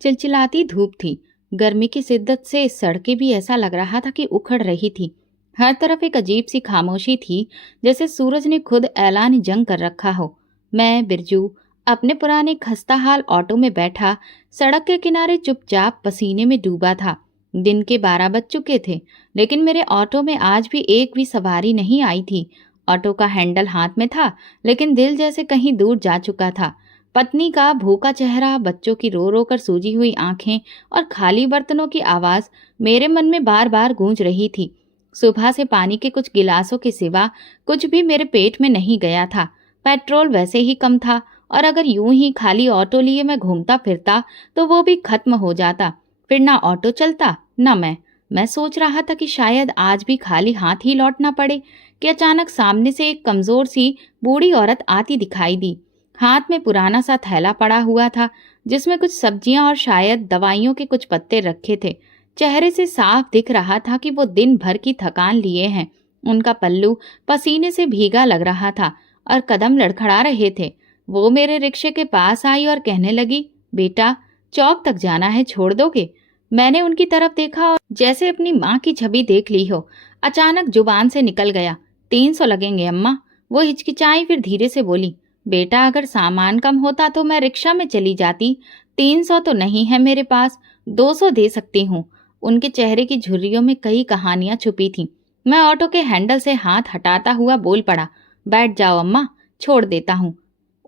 चिलचिलाती धूप थी। गर्मी की शिद्दत से सड़कें भी ऐसा लग रहा था कि उखड़ रही थी। हर तरफ एक अजीब सी खामोशी थी, जैसे सूरज ने खुद ऐलान जंग कर रखा हो। मैं बिरजू अपने पुराने खस्ताहाल ऑटो में बैठा सड़क के किनारे चुपचाप पसीने में डूबा था। दिन के 12 बज चुके थे, लेकिन मेरे ऑटो में आज भी एक भी सवारी नहीं आई थी। ऑटो का हैंडल हाथ में था, लेकिन दिल जैसे कहीं दूर जा चुका था। पत्नी का भूखा चेहरा, बच्चों की रो रो कर सूजी हुई आंखें और खाली बर्तनों की आवाज मेरे मन में बार बार गूंज रही थी। सुबह से पानी के कुछ गिलासों के सिवा कुछ भी मेरे पेट में नहीं गया था। पेट्रोल वैसे ही कम था, और अगर यूं ही खाली ऑटो लिए मैं घूमता फिरता तो वो भी खत्म हो जाता। फिर ना ऑटो चलता, ना मैं सोच रहा था कि शायद आज भी खाली हाथ ही लौटना पड़े कि अचानक सामने से एक कमजोर सी बूढ़ी औरत आती दिखाई दी। हाथ में पुराना सा थैला पड़ा हुआ था, जिसमें कुछ सब्जियां और शायद दवाइयों के कुछ पत्ते रखे थे। चेहरे से साफ दिख रहा था कि वो दिन भर की थकान लिए हैं। उनका पल्लू पसीने से भीगा लग रहा था और कदम लड़खड़ा रहे थे। वो मेरे रिक्शे के पास आई और कहने लगी, बेटा, चौक तक जाना है, छोड़ दोगे? मैंने उनकी तरफ देखा और जैसे अपनी माँ की छवि देख ली हो, अचानक जुबान से निकल गया, 300 लगेंगे अम्मा। वो हिचकिचाई, फिर धीरे से बोली, बेटा, अगर सामान कम होता तो मैं रिक्शा में चली जाती। 300 तो नहीं है मेरे पास, 200 दे सकती हूँ। उनके चेहरे की झुर्रियों में कई कहानियां छुपी थीं। मैं ऑटो के हैंडल से हाथ हटाता हुआ बोल पड़ा, बैठ जाओ अम्मा, छोड़ देता हूँ।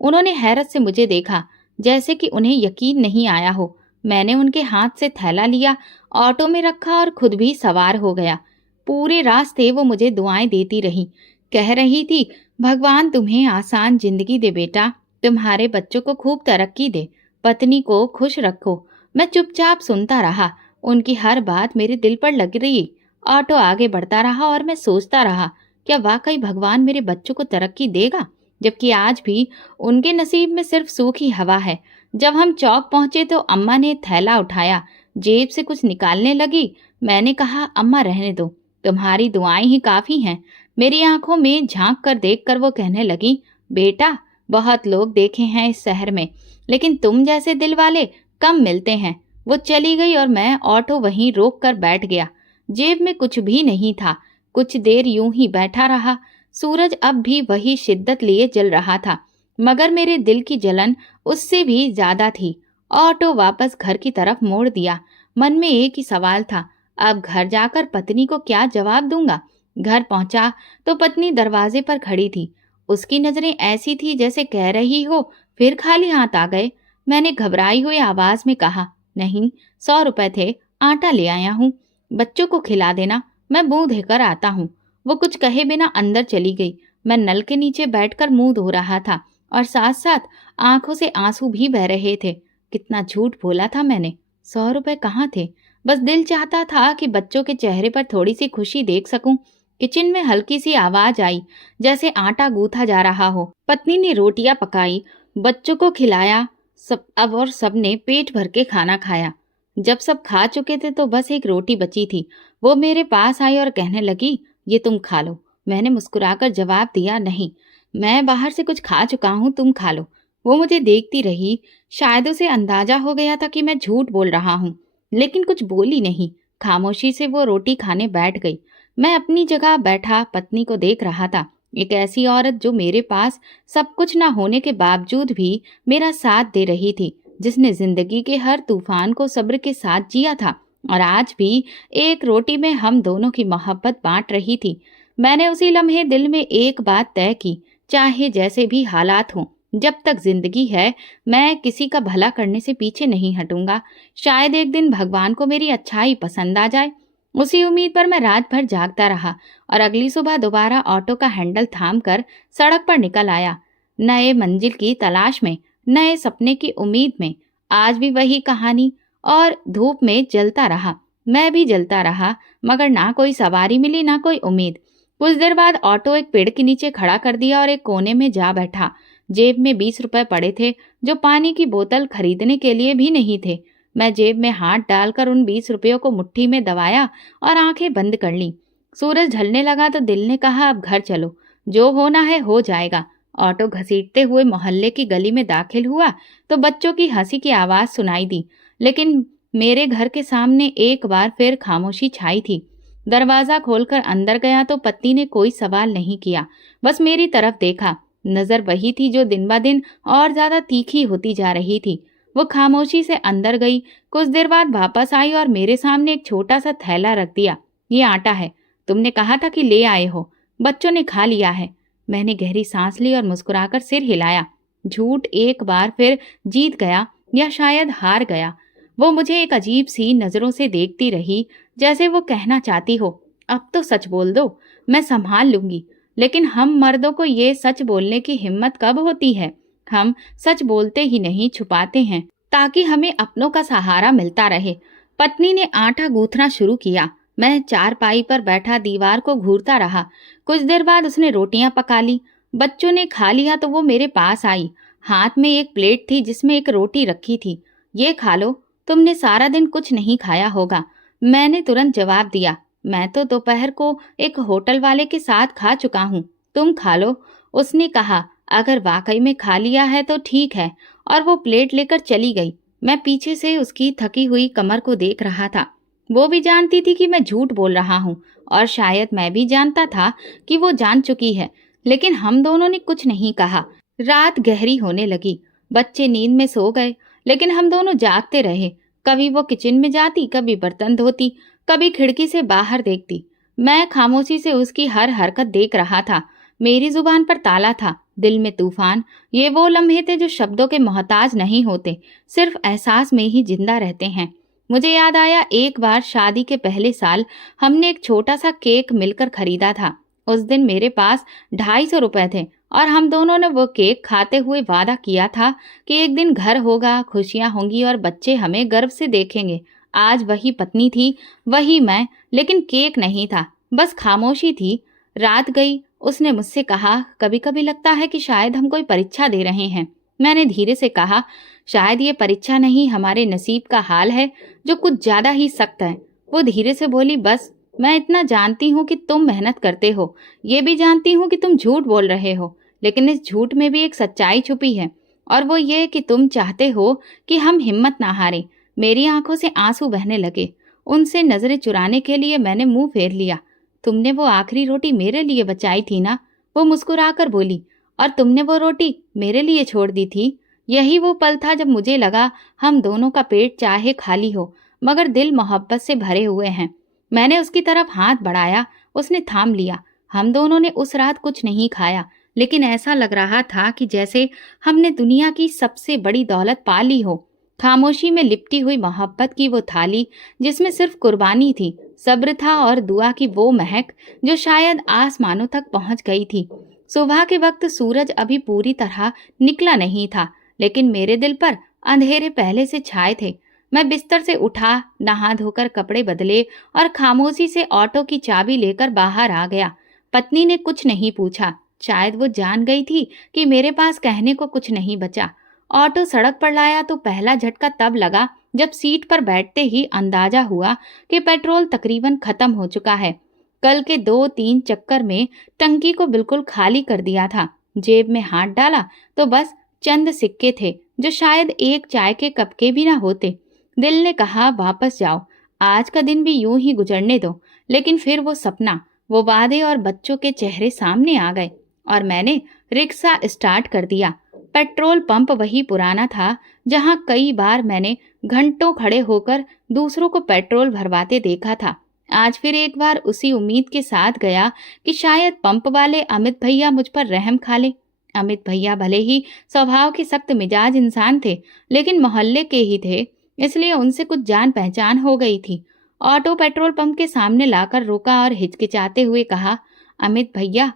उन्होंने हैरत से मुझे देखा, जैसे कि उन्हें यकीन नहीं आया हो। मैंने उनके हाथ से थैला लिया, ऑटो में रखा और खुद भी सवार हो गया। पूरे रास्ते वो मुझे दुआएं देती रही, कह रही थी, भगवान तुम्हें आसान जिंदगी दे बेटा, तुम्हारे बच्चों को खूब तरक्की दे, पत्नी को खुश रखो। मैं चुपचाप सुनता रहा। उनकी हर बात मेरे दिल पर लग रही। ऑटो आगे बढ़ता रहा और मैं सोचता रहा, क्या वाकई भगवान मेरे बच्चों को तरक्की देगा, जबकि आज भी उनके नसीब में सिर्फ सूखी हवा है। जब हम चौक पहुंचे तो अम्मा ने थैला उठाया, जेब से कुछ निकालने लगी। मैंने कहा, अम्मा रहने दो, तुम्हारी दुआएं ही काफी हैं। मेरी आंखों में झांक कर देखकर वो कहने लगी, बेटा, बहुत लोग देखे हैं इस शहर में, लेकिन तुम जैसे दिल वाले कम मिलते हैं। वो चली गई और मैं ऑटो वहीं रोक कर बैठ गया। जेब में कुछ भी नहीं था। कुछ देर यूं ही बैठा रहा। सूरज अब भी वही शिद्दत लिए जल रहा था, मगर मेरे दिल की जलन उससे भी ज्यादा थी। ऑटो वापस घर की तरफ मोड़ दिया। मन में एक ही सवाल था, अब घर जाकर पत्नी को क्या जवाब दूंगा। घर पहुंचा तो पत्नी दरवाजे पर खड़ी थी। उसकी नजरें ऐसी थी जैसे कह रही हो, फिर खाली हाथ आ गए। मैंने घबराई हुई आवाज में कहा, नहीं, 100 रुपए थे, आटा ले आया हूँ, बच्चों को खिला देना, मैं मुंह धोकर आता हूँ। वो कुछ कहे बिना अंदर चली गई। मैं नल के नीचे बैठकर मुंह धो रहा था और साथ साथ आंखों से आंसू भी बह रहे थे। कितना झूठ बोला था मैंने। 100 रुपए कहाँ थे? बस दिल चाहता था कि बच्चों के चेहरे पर थोड़ी सी खुशी देख सकूं। किचन में हल्की सी आवाज आई, जैसे आटा गूंथा जा रहा हो। पत्नी ने रोटियां पकाई, बच्चों को खिलाया, अब और सबने पेट भर के खाना खाया। जब सब खा चुके थे तो बस एक रोटी बची थी। वो मेरे पास आई और कहने लगी, ये तुम खा लो। मैंने मुस्कुराकर जवाब दिया, नहीं, मैं बाहर से कुछ खा चुका हूँ, तुम खा लो। वो मुझे देखती रही। शायद उसे अंदाजा हो गया था कि मैं झूठ बोल रहा हूँ, लेकिन कुछ बोली नहीं। खामोशी से वो रोटी खाने बैठ गई। मैं अपनी जगह बैठा पत्नी को देख रहा था। एक ऐसी औरत जो मेरे पास सब कुछ ना होने के बावजूद भी मेरा साथ दे रही थी, जिसने जिंदगी के हर तूफान को सब्र के साथ जिया था और आज भी एक रोटी में हम दोनों की मोहब्बत बांट रही थी। मैंने उसी लम्हे दिल में एक बात तय की, चाहे जैसे भी हालात हों, जब तक जिंदगी है मैं किसी का भला करने से पीछे नहीं हटूंगा। शायद एक दिन भगवान को मेरी अच्छाई पसंद आ जाए। उसी उम्मीद पर मैं रात भर जागता रहा और अगली सुबह दोबारा ऑटो का हैंडल थाम कर सड़क पर निकल आया, नए मंजिल की तलाश में, नए सपने की उम्मीद में। आज भी वही कहानी, और धूप में जलता रहा, मैं भी जलता रहा, मगर ना कोई सवारी मिली, ना कोई उम्मीद। कुछ देर बाद ऑटो एक पेड़ के नीचे खड़ा कर दिया और एक कोने में जा बैठा। जेब में 20 रुपए पड़े थे, जो पानी की बोतल खरीदने के लिए भी नहीं थे। मैं जेब में हाथ डालकर उन 20 रुपयों को मुट्ठी में दबाया और आंखें बंद कर ली। सूरज ढलने लगा तो दिल ने कहा, अब घर चलो, जो होना है हो जाएगा। ऑटो घसीटते हुए मोहल्ले की गली में दाखिल हुआ तो बच्चों की हंसी की आवाज सुनाई दी, लेकिन मेरे घर के सामने एक बार फिर खामोशी छाई थी। दरवाजा खोलकर अंदर गया तो पति ने कोई सवाल नहीं किया, बस मेरी तरफ देखा। नजर वही थी जो दिन ब दिन और ज्यादा तीखी होती जा रही थी। वो खामोशी से अंदर गई, कुछ देर बाद वापस आई और मेरे सामने एक छोटा सा थैला रख दिया। ये आटा है, तुमने कहा था कि ले आए हो, बच्चों ने खा लिया है। मैंने गहरी सांस ली और मुस्कुराकर सिर हिलाया। झूठ एक बार फिर जीत गया, या शायद हार गया। वो मुझे एक अजीब सी नजरों से देखती रही, जैसे वो कहना चाहती हो, अब तो सच बोल दो, मैं संभाल लूंगी। लेकिन हम मर्दों को ये सच बोलने की हिम्मत कब होती है? हम सच बोलते ही नहीं, छुपाते हैं ताकि हमें अपनों का सहारा मिलता रहे। पत्नी ने आटा गूंथना शुरू किया। मैं चारपाई पर बैठा दीवार को घूरता रहा। कुछ देर बाद उसने रोटियां पका ली। बच्चों ने खा लिया तो वो मेरे पास आई। हाथ में एक प्लेट थी जिसमें एक रोटी रखी थी। ये खा लो, तुमने सारा दिन कुछ नहीं खाया होगा। मैंने तुरंत जवाब दिया, मैं तो दोपहर को एक होटल वाले के साथ खा चुका हूँ, तुम खा लो। उसने कहा, अगर वाकई में खा लिया है तो ठीक है, और वो प्लेट लेकर चली गई। मैं पीछे से उसकी थकी हुई कमर को देख रहा था। वो भी जानती थी कि मैं झूठ बोल रहा हूँ, और शायद मैं भी जानता था कि वो जान चुकी है, लेकिन हम दोनों ने कुछ नहीं कहा। रात गहरी होने लगी। बच्चे नींद में सो गए, लेकिन हम दोनों जागते रहे। कभी वो किचन में जाती, कभी बर्तन धोती, कभी खिड़की से बाहर देखती। मैं खामोशी से उसकी हर हरकत देख रहा था। मेरी जुबान पर ताला था, दिल में तूफान। ये वो लम्हे थे जो शब्दों के मोहताज नहीं होते, सिर्फ एहसास में ही जिंदा रहते हैं। मुझे याद आया, एक बार शादी के पहले साल हमने एक छोटा सा केक मिलकर खरीदा था। उस दिन मेरे पास 250 रुपए थे, और हम दोनों ने वो केक खाते हुए वादा किया था कि एक दिन घर होगा, खुशियां होंगी और बच्चे हमें गर्व से देखेंगे। आज वही पत्नी थी, वही मैं, लेकिन केक नहीं था, बस खामोशी थी। रात गई। उसने मुझसे कहा, कभी कभी लगता है कि शायद हम कोई परीक्षा दे रहे हैं। मैंने धीरे से कहा, शायद ये परीक्षा नहीं, हमारे नसीब का हाल है जो कुछ ज्यादा ही सख्त है। वो धीरे से बोली, बस मैं इतना जानती हूँ कि तुम मेहनत करते हो, ये भी जानती हूँ कि तुम झूठ बोल रहे हो, लेकिन इस झूठ में भी एक सच्चाई छुपी है, और वो ये कि तुम चाहते हो कि हम हिम्मत ना हारें। मेरी आंखों से आंसू बहने लगे। उनसे नजरें चुराने के लिए मैंने मुंह फेर लिया। तुमने वो आखिरी रोटी मेरे लिए बचाई थी ना? वो मुस्कुराकर बोली, और तुमने वो रोटी मेरे लिए छोड़ दी थी। यही वो पल था जब मुझे लगा हम दोनों का पेट चाहे खाली हो, मगर दिल मोहब्बत से भरे हुए हैं। मैंने उसकी तरफ हाथ बढ़ाया, उसने थाम लिया। हम दोनों ने उस रात कुछ नहीं खाया, लेकिन ऐसा लग रहा था कि जैसे हमने दुनिया की सबसे बड़ी दौलत पा ली हो। खामोशी में लिपटी हुई मोहब्बत की वो थाली, जिसमें सिर्फ कुर्बानी थी, सब्र था और दुआ की वो महक जो शायद आसमानों तक पहुंच गई थी। सुबह के वक्त सूरज अभी पूरी तरह निकला नहीं था, लेकिन मेरे दिल पर अंधेरे पहले से छाए थे। मैं बिस्तर से उठा, नहा धोकर कपड़े बदले और खामोशी से ऑटो की चाबी लेकर बाहर आ गया। पत्नी ने कुछ नहीं पूछा, शायद वो जान गई थी कि मेरे पास कहने को कुछ नहीं बचा। ऑटो सड़क पर लाया तो पहला झटका तब लगा जब सीट पर बैठते ही अंदाजा हुआ कि पेट्रोल तकरीबन खत्म हो चुका है। कल के 2-3 चक्कर में टंकी को बिल्कुल खाली कर दिया था। जेब में हाथ डाला तो बस चंद सिक्के थे, जो शायद एक चाय के कप के भी ना होते। दिल ने कहा, वापस जाओ, आज का दिन भी यूं ही गुजरने दो। लेकिन फिर वो सपना, वो वादे और बच्चों के चेहरे सामने आ गए, और मैंने रिक्शा स्टार्ट कर दिया। पेट्रोल पंप वही पुराना था जहां कई बार मैंने घंटों खड़े होकर दूसरों को पेट्रोल भरवाते देखा था। आज फिर एक बार उसी उम्मीद के साथ गया कि शायद पंप वाले अमित भैया मुझ पर रहम खा ले। अमित भैया भले ही स्वभाव के सख्त मिजाज इंसान थे, लेकिन मोहल्ले के ही थे, इसलिए उनसे कुछ जान पहचान हो गई थी। ऑटो पेट्रोल पंप के सामने लाकर रोका और हिचकिचाते हुए कहा, अमित भैया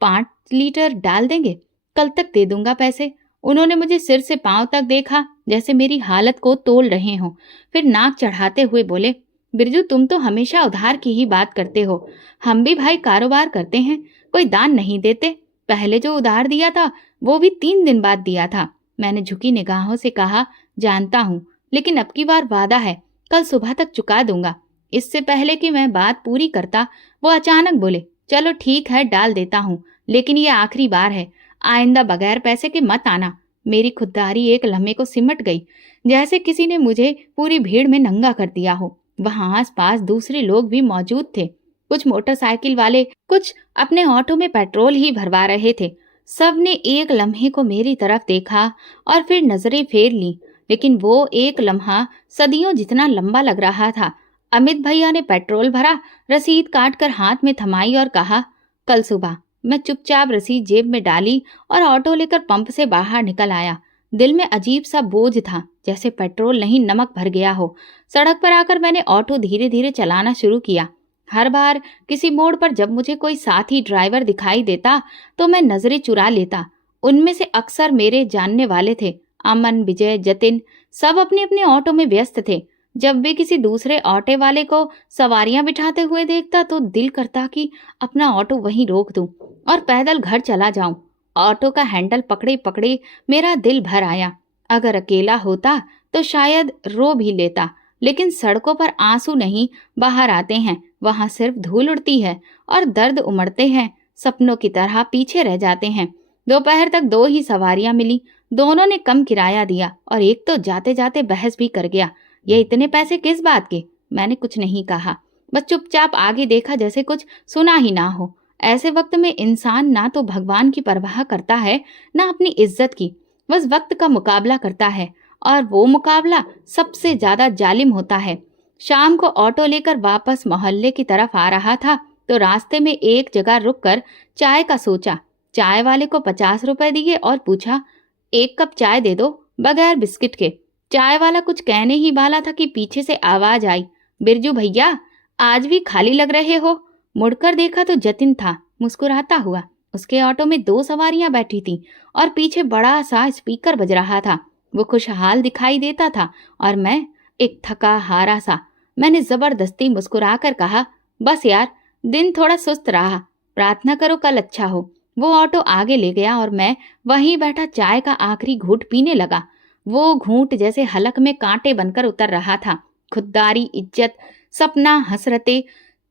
5 लीटर डाल देंगे? कल तक दे दूंगा पैसे। उन्होंने मुझे सिर से पांव तक देखा, जैसे मेरी हालत को तोल रहे हों। फिर नाक चढ़ाते हुए बोले, बिरजू तुम तो हमेशा उधार की ही बात करते हो। हम भी भाई कारोबार करते हैं, कोई दान नहीं देते। पहले जो उधार दिया था वो भी 3 दिन बाद दिया था। मैंने झुकी निगाहों से कहा, जानता हूँ, लेकिन अब की बार वादा है, कल सुबह तक चुका दूंगा। इससे पहले कि मैं बात पूरी करता, वो अचानक बोले, चलो ठीक है डाल देता हूँ, लेकिन ये आखिरी बार है, आइंदा बगैर पैसे के मत आना। मेरी खुददारी एक लम्हे को सिमट गई। जैसे किसी ने मुझे पूरी भीड़ में नंगा कर दिया हो। वहां आसपास दूसरे लोग भी मौजूद थे, कुछ मोटरसाइकिल वाले, कुछ अपने ऑटो में पेट्रोल ही भरवा रहे थे। सबने एक लम्हे को मेरी तरफ देखा और फिर नजरें फेर ली, लेकिन वो एक लम्हा सदियों जितना लंबा लग रहा था। अमित भैया ने पेट्रोल भरा, रसीद काट कर हाथ में थमाई और कहा, कल सुबह। मैं चुपचाप रसीद जेब में डाली और ऑटो लेकर पंप से बाहर निकल आया। दिल में अजीब सा बोझ था, जैसे पेट्रोल नहीं नमक भर गया हो। सड़क पर आकर मैंने ऑटो धीरे धीरे चलाना शुरू किया। हर बार किसी मोड़ पर जब मुझे कोई साथी ड्राइवर दिखाई देता तो मैं नजरें चुरा लेता। उनमें से अक्सर मेरे जानने वाले थे। अमन, विजय, जतिन सब अपने अपने ऑटो में व्यस्त थे। जब भी किसी दूसरे ऑटो वाले को सवारियां बिठाते हुए देखता तो दिल करता कि अपना ऑटो वहीं रोक दूं और पैदल घर चला जाऊं। ऑटो का हैंडल पकड़े पकड़े मेरा दिल भर आया। अगर अकेला होता तो शायद रो भी लेता, लेकिन सड़कों पर आंसू नहीं बाहर आते हैं, वहां सिर्फ धूल उड़ती है और दर्द उमड़ते हैं, सपनों की तरह पीछे रह जाते हैं। दोपहर तक 2 ही सवारियां मिली। दोनों ने कम किराया दिया और एक तो जाते जाते बहस भी कर गया, ये इतने पैसे किस बात के। मैंने कुछ नहीं कहा, बस चुपचाप आगे देखा, जैसे कुछ सुना ही ना हो। ऐसे वक्त में इंसान ना तो भगवान की परवाह करता है, ना अपनी इज्जत की, बस वक्त का मुकाबला करता है, और वो मुकाबला सबसे ज्यादा जालिम होता है। शाम को ऑटो लेकर वापस मोहल्ले की तरफ आ रहा था तो रास्ते में एक जगह रुककर चाय का सोचा। चाय वाले को 50 रुपए दिए और पूछा, 1 कप चाय दे दो, बगैर बिस्किट के। चाय वाला कुछ कहने ही वाला था कि पीछे से आवाज आई, बिरजू भैया, आज भी खाली लग रहे हो। मुड़कर देखा तो जतिन था, मुस्कुराता हुआ। उसके ऑटो में 2 सवारियां बैठी थी और पीछे बड़ा सा स्पीकर बज रहा था। वो खुशहाल दिखाई देता था और मैं एक थका हारा सा। मैंने जबरदस्ती मुस्कुराकर कहा, बस यार, दिन थोड़ा सुस्त रहा, प्रार्थना करो कल अच्छा हो। वो ऑटो आगे ले गया और मैं वहीं बैठा चाय का आखिरी घूंट पीने लगा। वो घूंट जैसे हलक में कांटे बनकर उतर रहा था। खुददारी, इज्जत, सपना, हसरते,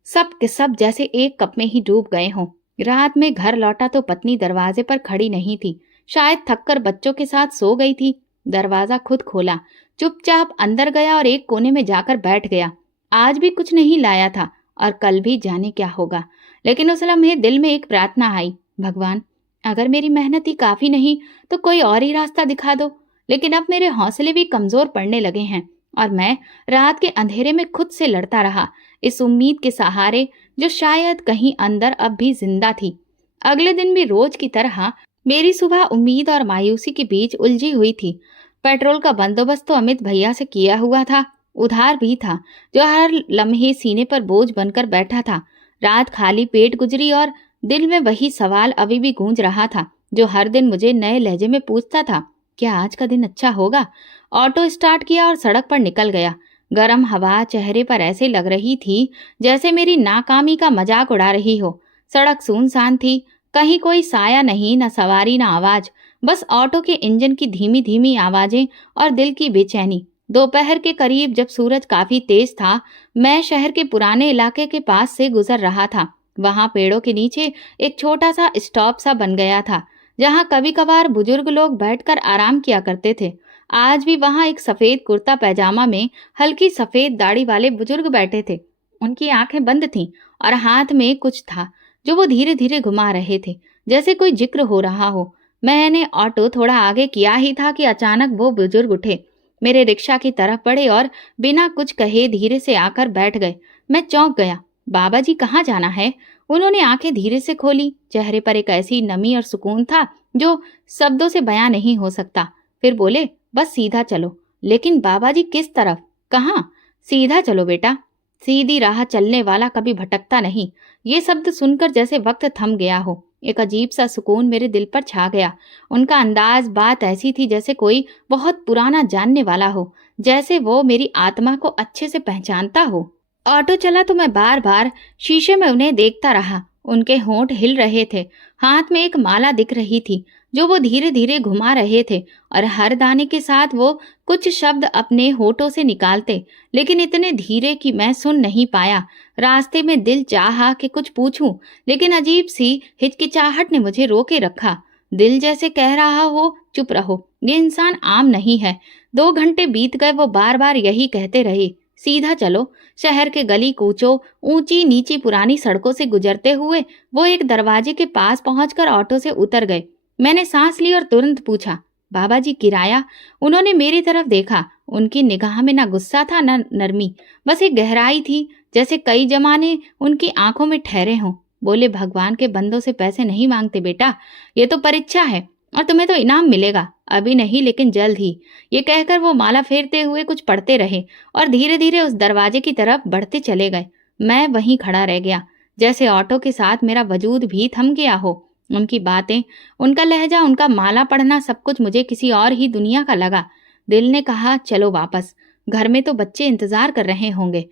सब के सब जैसे एक कप में ही डूब गए हों। रात में घर लौटा तो पत्नी दरवाजे पर खड़ी नहीं थी, शायद थककर बच्चों के साथ सो गई थी। दरवाजा खुद खोला, चुपचाप अंदर गया और एक कोने में जाकर बैठ गया। आज भी कुछ नहीं लाया था और कल भी जाने क्या होगा, लेकिन उस लम्हे दिल में एक प्रार्थना आई, भगवान, अगर मेरी मेहनत ही काफी नहीं तो कोई और ही रास्ता दिखा दो। लेकिन अब मेरे हौसले भी कमजोर पड़ने लगे हैं और मैं रात के अंधेरे में खुद से लड़ता रहा, इस उम्मीद के सहारे जो शायद कहीं अंदर अब भी जिंदा थी। अगले दिन भी रोज की तरह मेरी सुबह उम्मीद और मायूसी के बीच उलझी हुई थी। पेट्रोल का बंदोबस्त तो अमित भैया से किया हुआ था, उधार भी था, जो हर लम्हे सीने पर बोझ बनकर बैठा था। रात खाली पेट गुजरी और दिल में वही सवाल अभी भी गूंज रहा था, जो हर दिन मुझे नए लहजे में पूछता था, क्या आज का दिन अच्छा होगा। ऑटो स्टार्ट किया और सड़क पर निकल गया। गर्म हवा चेहरे पर ऐसे लग रही थी जैसे मेरी नाकामी का मजाक उड़ा रही हो। सड़क सुनसान थी, कहीं कोई साया नहीं, न सवारी न आवाज, बस ऑटो के इंजन की धीमी धीमी आवाजें और दिल की बेचैनी। दोपहर के करीब जब सूरज काफी तेज था, मैं शहर के पुराने इलाके के पास से गुजर रहा था। वहां पेड़ों के नीचे एक छोटा सा स्टॉप सा बन गया था, जहां कभी कभार बुजुर्ग लोग बैठकर आराम किया करते थे। आज भी वहां एक सफेद कुर्ता पैजामा में हल्की सफेद दाढ़ी वाले बुजुर्ग बैठे थे। उनकी आंखें बंद थीं और हाथ में कुछ था जो वो धीरे धीरे घुमा रहे थे, जैसे कोई जिक्र हो रहा हो। मैंने ऑटो थोड़ा आगे किया ही था कि अचानक वो बुजुर्ग उठे, मेरे रिक्शा की तरफ बढ़े और बिना कुछ कहे धीरे से आकर बैठ गए। मैं चौंक गया। बाबा जी, कहाँ जाना है? उन्होंने आंखें धीरे से खोली। चेहरे पर एक ऐसी नमी और सुकून था जो शब्दों से बयां नहीं हो सकता। फिर बोले, बस सीधा चलो। लेकिन बाबा जी, किस तरफ? कहाँ? सीधा चलो बेटा, सीधी राह चलने वाला कभी भटकता नहीं। ये शब्द सुनकर जैसे वक्त थम गया हो, एक अजीब सा सुकून मेरे दिल पर छा गया। उनका अंदाज, बात ऐसी थी जैसे कोई बहुत पुराना जानने वाला हो, जैसे वो मेरी आत्मा को अच्छे से पहचानता हो। ऑटो चला तो मैं बार बार शीशे में उन्हें देखता रहा। उनके होंठ हिल रहे थे, हाथ में एक माला दिख रही थी जो वो धीरे धीरे घुमा रहे थे, और हर दाने के साथ वो कुछ शब्द अपने होठों से निकालते, लेकिन इतने धीरे कि मैं सुन नहीं पाया। रास्ते में दिल चाहा कि कुछ पूछूं, लेकिन अजीब सी हिचकिचाहट ने मुझे रोके रखा। दिल जैसे कह रहा हो, चुप रहो, ये इंसान आम नहीं है। 2 घंटे बीत गए, वो बार बार यही कहते रहे, सीधा चलो, शहर के गली कूचों, ऊंची नीची पुरानी सड़कों से गुजरते हुए वो एक दरवाजे के पास पहुंचकर ऑटो से उतर गए। मैंने सांस ली और तुरंत पूछा, बाबा जी किराया? उन्होंने मेरी तरफ देखा। उनकी निगाह में ना गुस्सा था ना नरमी, बस एक गहराई थी, जैसे कई जमाने उनकी आंखों में ठहरे हों। बोले, भगवान के बंदों से पैसे नहीं मांगते बेटा, ये तो परीक्षा है और तुम्हें तो इनाम मिलेगा, अभी नहीं लेकिन जल्द ही। ये कहकर वो माला फेरते हुए कुछ पढ़ते रहे और धीरे धीरे उस दरवाजे की तरफ बढ़ते चले गए। मैं वहीं खड़ा रह गया, जैसे ऑटो के साथ मेरा वजूद भी थम गया हो। उनकी बातें, उनका लहजा, उनका माला पढ़ना, सब कुछ मुझे किसी और ही दुनिया का लगा। दिल ने कहा, चलो वापस, घर में तो बच्चे इंतजार कर रहे होंगे।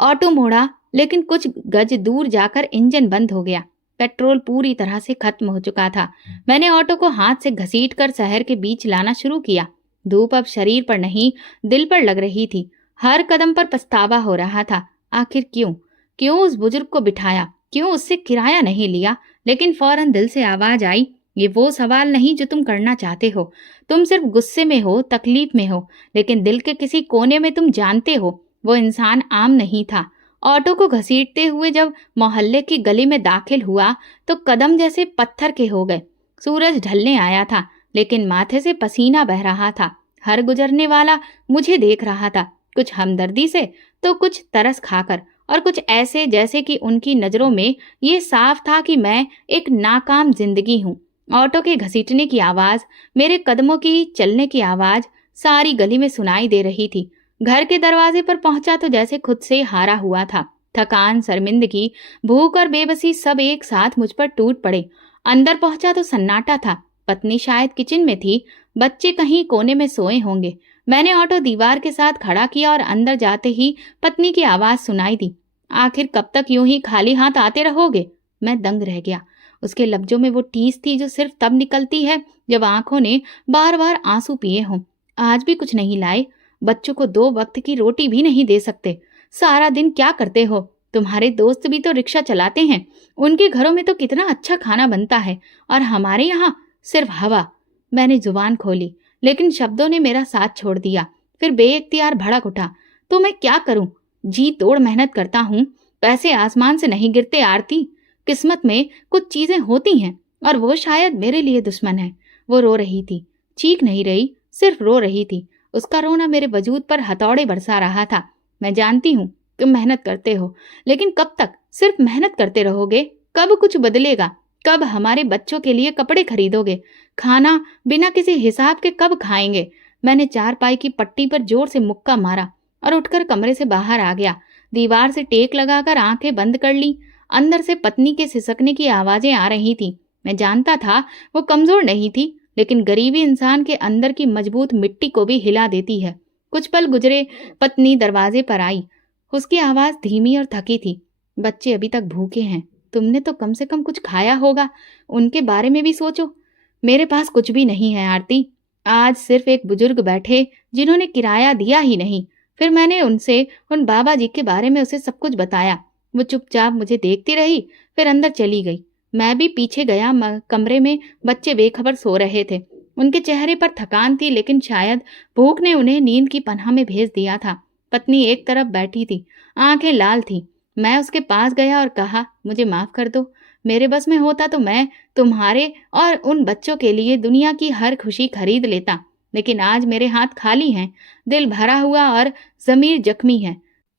ऑटो मोड़ा, लेकिन कुछ गज दूर जाकर इंजन बंद हो गया। पेट्रोल पूरी तरह से खत्म हो चुका था। मैंने ऑटो को हाथ से घसीटकर शहर के बीच लाना शुरू किया। धूप अब शरीर पर नहीं, दिल पर लग रही थी। हर कदम पर पछतावा हो रहा था। आखिर क्यों क्यों उस बुजुर्ग को बिठाया, क्यों उससे किराया नहीं लिया? लेकिन फौरन दिल से आवाज आई, ये वो सवाल नहीं जो तुम करना चाहते हो। तुम सिर्फ गुस्से में हो, तकलीफ में हो, लेकिन दिल के किसी कोने में तुम जानते हो वो इंसान आम नहीं था। ऑटो को घसीटते हुए जब मोहल्ले की गली में दाखिल हुआ तो कदम जैसे पत्थर के हो गए। सूरज ढलने आया था, लेकिन माथे से पसीना बह रहा था। हर गुजरने वाला मुझे देख रहा था, कुछ हमदर्दी से तो कुछ तरस खाकर, और कुछ ऐसे जैसे कि उनकी नजरों में ये साफ था कि मैं एक नाकाम जिंदगी हूँ। ऑटो के घसीटने की आवाज, मेरे कदमों की चलने की आवाज सारी गली में सुनाई दे रही थी। घर के दरवाजे पर पहुंचा तो जैसे खुद से हारा हुआ था। थकान, शर्मिंदगी, भूख और बेबसी सब एक साथ मुझ पर टूट पड़े। अंदर पहुंचा तो सन्नाटा था। पत्नी शायद किचन में थी, बच्चे कहीं कोने में सोए होंगे। मैंने ऑटो दीवार के साथ खड़ा किया और अंदर जाते ही पत्नी की आवाज सुनाई दी, आखिर कब तक यूं ही खाली हाथ आते रहोगे? मैं दंग रह गया। उसके लफ्जों में वो टीस थी जो सिर्फ तब निकलती है जब आंखों ने बार बार आंसू पिए हों। आज भी कुछ नहीं लाए? बच्चों को 2 वक्त की रोटी भी नहीं दे सकते। सारा दिन क्या करते हो? तुम्हारे दोस्त भी तो रिक्शा चलाते हैं, उनके घरों में तो कितना अच्छा खाना बनता है, और हमारे यहाँ सिर्फ हवा। मैंने जुबान खोली, लेकिन शब्दों ने मेरा साथ छोड़ दिया। फिर बेइख्तियार भड़क उठा, तो मैं क्या करूं? जी तोड़ मेहनत करता हूं, पैसे आसमान से नहीं गिरते आरती। किस्मत में कुछ चीजें होती हैं, और वो शायद मेरे लिए दुश्मन है। वो रो रही थी, चीख नहीं रही, सिर्फ रो रही थी। उसका रोना मेरे वजूद पर हथौड़े बरसा रहा था। मैं जानती हूँ तुम मेहनत करते हो, लेकिन कब तक सिर्फ मेहनत करते रहोगे? कब कुछ बदलेगा? कब हमारे बच्चों के लिए कपड़े खरीदोगे? खाना बिना किसी हिसाब के कब खाएंगे? मैंने चारपाई की पट्टी पर जोर से मुक्का मारा और उठकर कमरे से बाहर आ गया। दीवार से टेक लगाकर आंखें बंद कर ली। अंदर से पत्नी के सिसकने की आवाजें आ रही थी। मैं जानता था वो कमजोर नहीं थी, लेकिन गरीबी इंसान के अंदर की मजबूत मिट्टी को भी हिला देती है। कुछ पल गुजरे, पत्नी दरवाजे पर आई। उसकी आवाज धीमी और थकी थी। बच्चे अभी तक भूखे हैं, तुमने तो कम से कम कुछ खाया होगा, उनके बारे में भी सोचो। मेरे पास कुछ भी नहीं है आरती। आज सिर्फ एक बुजुर्ग बैठे जिन्होंने किराया दिया ही नहीं। फिर मैंने उनसे उन बाबा जी के बारे में उसे सब कुछ बताया। वो चुपचाप मुझे देखती रही, फिर अंदर चली गई। मैं भी पीछे गया। कमरे में बच्चे बेखबर सो रहे थे। उनके चेहरे पर थकान थी, लेकिन शायद भूख ने उन्हें नींद की पनाह में भेज दिया था। पत्नी एक तरफ बैठी थी, आंखें लाल थी। मैं उसके पास गया और कहा, मुझे माफ कर दो। मेरे बस में होता तो मैं तुम्हारे और उन बच्चों के लिए दुनिया की हर खुशी खरीद लेता, लेकिन आज मेरे हाथ खाली हैं, दिल भरा हुआ और जमीर जख्मी है।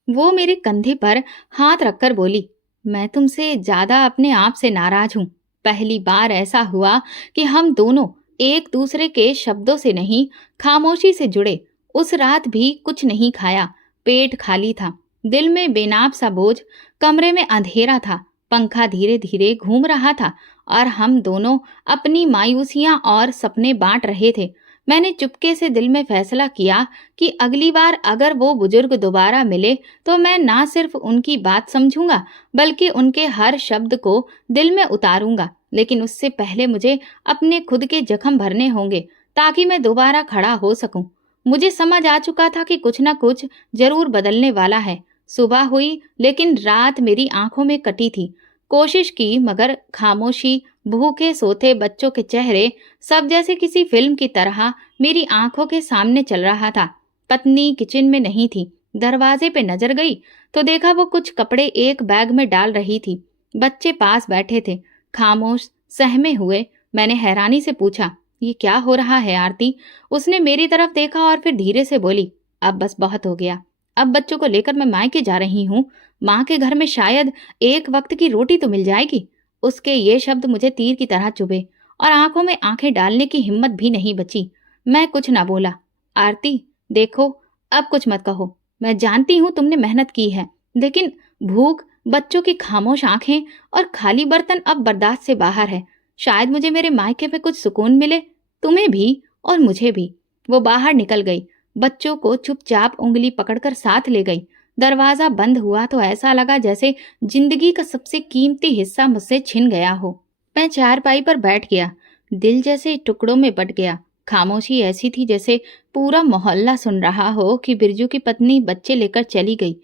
वो मेरे कंधे पर हाथ रखकर बोली, मैं तुमसे ज्यादा अपने आप से नाराज हूँ। पहली बार ऐसा हुआ कि हम दोनों एक दूसरे के शब्दों से नहीं, खामोशी से जुड़े। उस रात भी कुछ नहीं खाया, पेट खाली था, दिल में बेनाप सा बोझ। कमरे में अंधेरा था, पंखा धीरे धीरे घूम रहा था और हम दोनों अपनी मायूसियां और सपने बांट रहे थे। मैंने चुपके से दिल में फैसला किया कि अगली बार अगर वो बुजुर्ग दोबारा मिले तो मैं ना सिर्फ उनकी बात समझूंगा, बल्कि उनके हर शब्द को दिल में उतारूंगा। लेकिन उससे पहले मुझे अपने खुद के जख्म भरने होंगे, ताकि मैं दोबारा खड़ा हो सकूं। मुझे समझ आ चुका था कि कुछ ना कुछ जरूर बदलने वाला है। सुबह हुई, लेकिन रात मेरी आंखों में कटी थी। कोशिश की, मगर खामोशी, भूखे सोते बच्चों के चेहरे, सब जैसे किसी फिल्म की तरह मेरी आंखों के सामने चल रहा था। पत्नी किचन में नहीं थी। दरवाजे पे नजर गई तो देखा वो कुछ कपड़े एक बैग में डाल रही थी। बच्चे पास बैठे थे, खामोश, सहमे हुए। मैंने हैरानी से पूछा, ये क्या हो रहा है आरती? उसने मेरी तरफ देखा और फिर धीरे से बोली, अब बस बहुत हो गया। अब बच्चों को लेकर मैं मायके जा रही हूँ। माँ के घर में शायद एक वक्त की रोटी तो मिल जाएगी। उसके ये शब्द मुझे तीर की तरह चुभे और आंखों में आंखें डालने की हिम्मत भी नहीं बची। मैं कुछ ना बोला। आरती, देखो, अब कुछ मत कहो। मैं जानती हूँ तुमने मेहनत की है, लेकिन भूख, बच्चों की खामोश आंखें और खाली बर्तन अब बर्दाश्त से बाहर है। शायद मुझे मेरे मायके में कुछ सुकून मिले, तुम्हें भी और मुझे भी। वो बाहर निकल गई। बच्चों को चुपचाप उंगली पकड़कर साथ ले गई। दरवाजा बंद हुआ तो ऐसा लगा जैसे जिंदगी का सबसे कीमती हिस्सा मुझसे छिन गया हो। मैं चारपाई पर बैठ गया। दिल जैसे टुकड़ों में बट गया। खामोशी ऐसी थी जैसे पूरा मोहल्ला सुन रहा हो कि बिरजू की पत्नी बच्चे लेकर चली गई।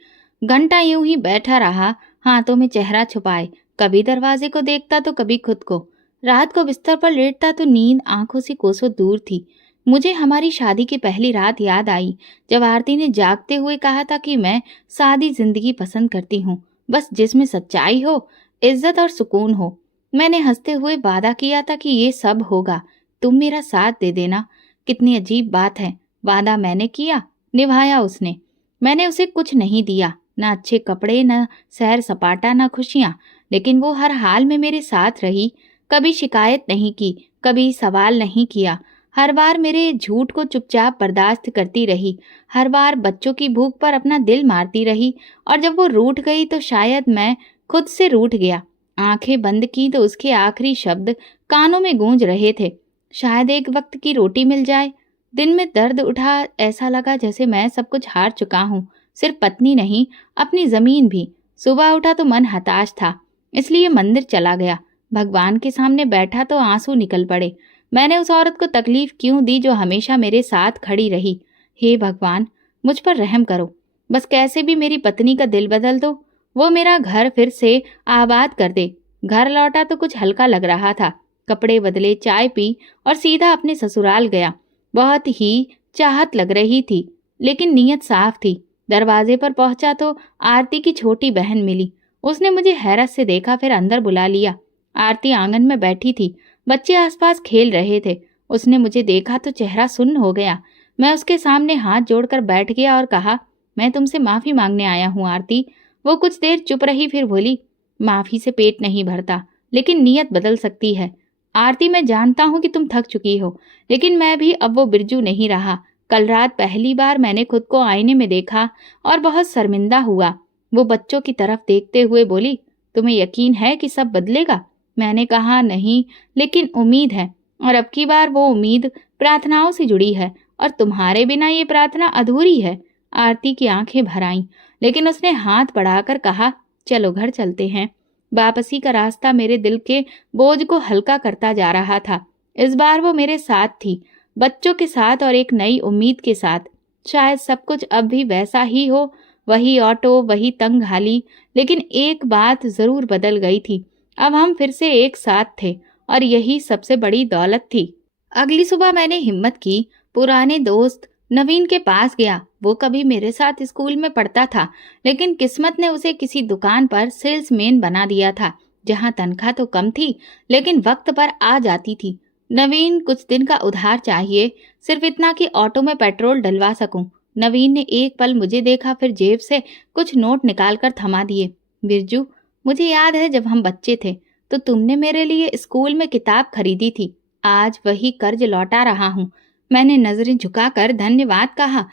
घंटा यूं ही बैठा रहा, हाथों में चेहरा छुपाए। कभी दरवाजे को देखता तो कभी खुद को। रात को बिस्तर पर लेटता तो नींद आंखों से कोसों दूर थी। मुझे हमारी शादी की पहली रात याद आई, जब आरती ने जागते हुए कहा था कि मैं सादी जिंदगी पसंद करती हूँ, बस जिसमें सच्चाई हो, इज्जत और सुकून हो। मैंने हंसते हुए वादा किया था कि ये सब होगा, तुम मेरा साथ दे देना। कितनी अजीब बात है, वादा मैंने किया, निभाया उसने। मैंने उसे कुछ नहीं दिया, ना अच्छे कपड़े, ना सैर सपाटा, ना खुशियां, लेकिन वो हर हाल में मेरे साथ रही। कभी शिकायत नहीं की, कभी सवाल नहीं किया। हर बार मेरे झूठ को चुपचाप बर्दाश्त करती रही। हर बार बच्चों की भूख पर अपना दिल मारती रही। और जब वो रूठ गई तो शायद मैं खुद से रूठ गया। आंखें बंद की तो उसके आखिरी शब्द कानों में गूंज रहे थे, शायद एक वक्त की रोटी मिल जाए। दिन में दर्द उठा, ऐसा लगा जैसे मैं सब कुछ हार चुका हूँ, सिर्फ पत्नी नहीं, अपनी जमीन भी। सुबह उठा तो मन हताश था, इसलिए मंदिर चला गया। भगवान के सामने बैठा तो आंसू निकल पड़े। मैंने उस औरत को तकलीफ क्यों दी जो हमेशा मेरे साथ खड़ी रही? हे भगवान, मुझ पर रहम करो। बस कैसे भी मेरी पत्नी का दिल बदल दो, वो मेरा घर फिर से आबाद कर दे। घर लौटा तो कुछ हल्का लग रहा था। कपड़े बदले, चाय पी और सीधा अपने ससुराल गया। बहुत ही चाहत लग रही थी, लेकिन नीयत साफ थी। दरवाजे पर पहुंचा तो आरती की छोटी बहन मिली। उसने मुझे हैरत से देखा, फिर अंदर बुला लिया। आरती आंगन में बैठी थी, बच्चे आसपास खेल रहे थे। उसने मुझे देखा तो चेहरा सुन्न हो गया। मैं उसके सामने हाथ जोड़कर बैठ गया और कहा, मैं तुमसे माफी मांगने आया हूँ आरती। वो कुछ देर चुप रही, फिर बोली, माफी से पेट नहीं भरता, लेकिन नीयत बदल सकती है। आरती, मैं जानता हूँ कि तुम थक चुकी हो, लेकिन मैं भी अब वो बिरजू नहीं रहा। कल रात पहली बार मैंने खुद को आईने में देखा और बहुत शर्मिंदा हुआ। वो बच्चों की तरफ देखते हुए बोली, तुम्हें यकीन है कि सब बदलेगा? मैंने कहा, नहीं, लेकिन उम्मीद है। और अब की बार वो उम्मीद प्रार्थनाओं से जुड़ी है, और तुम्हारे बिना ये प्रार्थना अधूरी है। आरती की आंखें भर आईं, लेकिन उसने हाथ बढ़ाकर कहा, चलो घर चलते हैं। वापसी का रास्ता मेरे दिल के बोझ को हल्का करता जा रहा था। इस बार वो मेरे साथ थी, बच्चों के साथ और एक नई उम्मीद के साथ। शायद सब कुछ अब भी वैसा ही हो, वही ऑटो, वही तंग हाली, लेकिन एक बात जरूर बदल गई थी। अब हम फिर से एक साथ थे, और यही सबसे बड़ी दौलत थी। अगली सुबह मैंने हिम्मत की, पुराने दोस्त नवीन के पास गया। वो कभी मेरे साथ स्कूल में पढ़ता था, लेकिन किस्मत ने उसे किसी दुकान पर सेल्समैन बना दिया था, जहां तनख्वाह तो कम थी, लेकिन वक्त पर आ जाती थी। नवीन कुछ दिन का उधार चाहिए, सिर्फ इतना कि ऑटो में पेट्रोल डलवा सकूं। नवीन ने एक पल मुझे देखा, फिर जेब से कुछ नोट निकालकर थमा दिए। बिरजू, मुझे याद है जब हम बच्चे थे तो तुमने मेरे लिए स्कूल में किताब खरीदी थी। आज वही कर्ज लौटा रहा हूँ। मैंने नजरें झुकाकर धन्यवाद कहा।